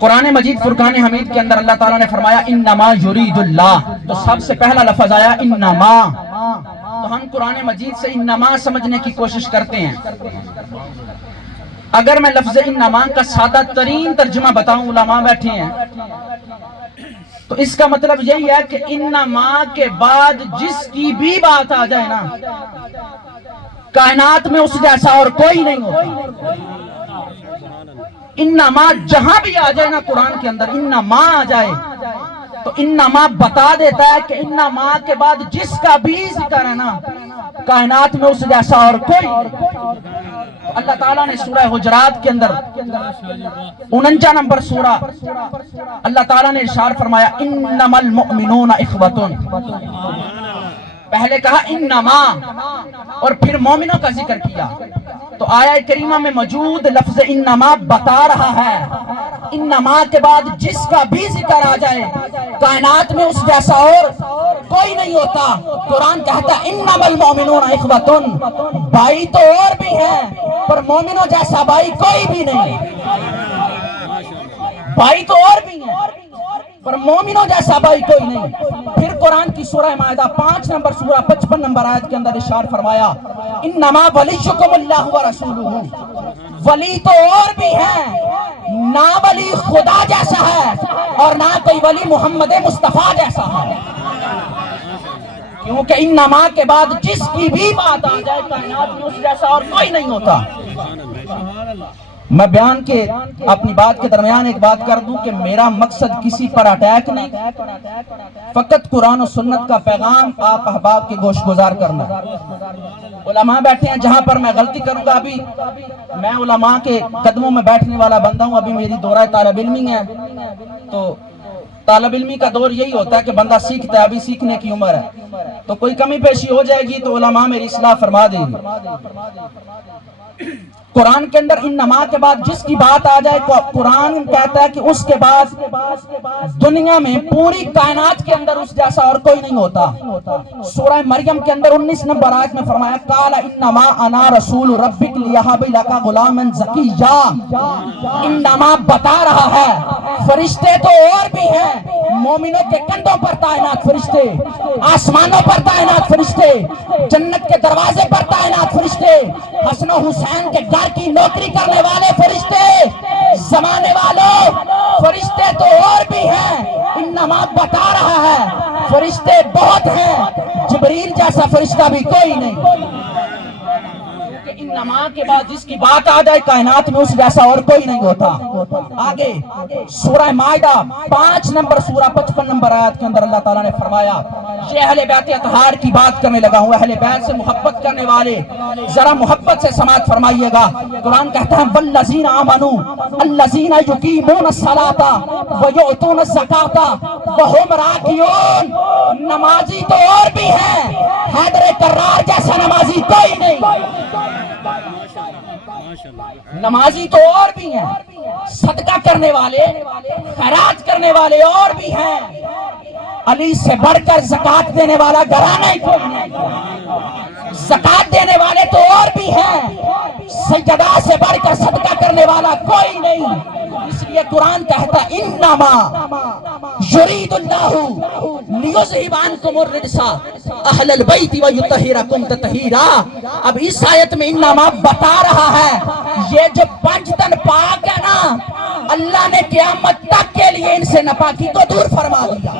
قرآن مجید فرقان حمید کے اندر اللہ تعالیٰ نے فرمایا انما یرید اللہ، تو سب سے پہلا لفظ آیا انما. تو ہم قرآن مجید سے انما سمجھنے کی کوشش کرتے ہیں. اگر میں لفظ انما کا سادہ ترین ترجمہ بتاؤں، علماء بیٹھے ہیں، تو اس کا مطلب یہی ہے کہ انما کے بعد جس کی بھی بات آ جائے نا، کائنات میں اس جیسا اور کوئی نہیں ہوتا. انما جہاں بھی آ جائے نا قرآن کے اندر انما آ جائے تو انما بتا دیتا ہے کہ انما کے بعد جس کا بھی ذکر ہے نا، کائنات میں اس جیسا اور کوئی. اللہ تعالیٰ نے سورہ حجرات کے اندر 49 نمبر سورہ، اللہ تعالیٰ نے ارشاد فرمایا انما المؤمنون اخوۃ. پہلے کہا انما اور پھر مومنوں کا ذکر کیا. تو آیہ کریمہ میں موجود لفظ انما بتا رہا ہے انما کے بعد جس کا بھی ذکر آ جائے کائنات میں اس جیسا اور کوئی نہیں ہوتا. قرآن کہتا ہے انما المؤمنون اخوۃ، بھائی تو اور بھی ہیں پر مومنوں جیسا بھائی کوئی بھی نہیں. بھائی تو اور بھی ہیں پر مومنوں جیسا بھائی کوئی نہیں. پھر قرآن کی سورہ مائدہ 5 نمبر سورہ 55 نمبر آیت کے اندر ارشاد فرمایا انما ولیکم اللہ ورسولہ، ولی تو اور بھی ہیں، نہ ولی خدا جیسا ہے اور نہ کوئی ولی محمد مصطفیٰ جیسا ہے. کیونکہ انما کے بعد جس کی بھی بات آ جائے کائنات میں اس جیسا اور کوئی نہیں ہوتا. میں بیان کے اپنی بات کے درمیان ایک بات کر دوں کہ میرا مقصد کسی پر اٹیک نہیں، فقط قرآن و سنت کا پیغام آپ احباب کے گوش گزار کرنا. علماء بیٹھے ہیں، جہاں پر میں غلطی کروں گا، ابھی میں علماء کے قدموں میں بیٹھنے والا بندہ ہوں. ابھی میری دورہ طالب علمی ہے، تو طالب علمی کا دور یہی ہوتا ہے کہ بندہ سیکھتا ہے، ابھی سیکھنے کی عمر ہے. تو کوئی کمی پیشی ہو جائے گی تو علماء میری اصلاح فرما دیں گے. قرآن کے اندر انما کے بعد جس کی بات آ جائے قرآن کہتا ہے کہ اس کے بعد دنیا میں پوری کائنات کے اندر اس جیسا اور کوئی نہیں ہوتا. سورہ مریم کے اندر 19 نمبر آیت میں فرمایا قال انما انا رسول ربک لیہب لک غلاما زکیا. انما بتا رہا ہے فرشتے تو اور بھی ہیں، مومنوں کے کندھوں پر تعینات فرشتے، آسمانوں پر تعینات فرشتے، جنت کے دروازے پر تعینات فرشتے، حسن و حسین کے گھر کی نوکری کرنے والے فرشتے، زمانے والوں فرشتے تو اور بھی ہیں. انما بتا رہا ہے فرشتے بہت ہیں، جبریل جیسا فرشتہ بھی کوئی نہیں. انما کے بعد جس کی بات آ جائے کائنات میں اس جیسا اور کوئی نہیں ہوتا. آگے سورہ مائدہ 5 نمبر سورہ 55 نمبر آیت کے اندر اللہ تعالیٰ نے فرمایا، یہ اہل بیت اطہار کی بات کرنے لگا ہوں، اہل بیت سے محبت کرنے والے ذرا محبت سے سماعت فرمائیے گا. قرآن کہتا ہے والذین آمنوا الذین یقیمون الصلاۃ ویؤتون الزکاۃ وہم راکعون. نمازی تو اور بھی ہیں، حیدر کرار جیسا نمازی کوئی نہیں. نمازی تو اور بھی ہیں، صدقہ کرنے والے، خیرات کرنے والے اور بھی ہیں. علی سے بڑھ کر زکوٰۃ دینے والا گھرانہ ہی کوئی نہیں. زکوٰۃ دینے والے تو اور بھی ہیں، سجدہ سے بڑھ کر صدقہ کرنے والا کوئی نہیں. اس لیے قرآن کہتا انما یرید اللہ لیذھب عنکم الرجس اہل البیت ویطہرکم تطہیرا. اب اس آیت میں انما بتا رہا ہے یہ جو 5 تن پاک ہے نا، اللہ نے قیامت تک کے لیے ان سے ناپاکی کو دور فرما دیا.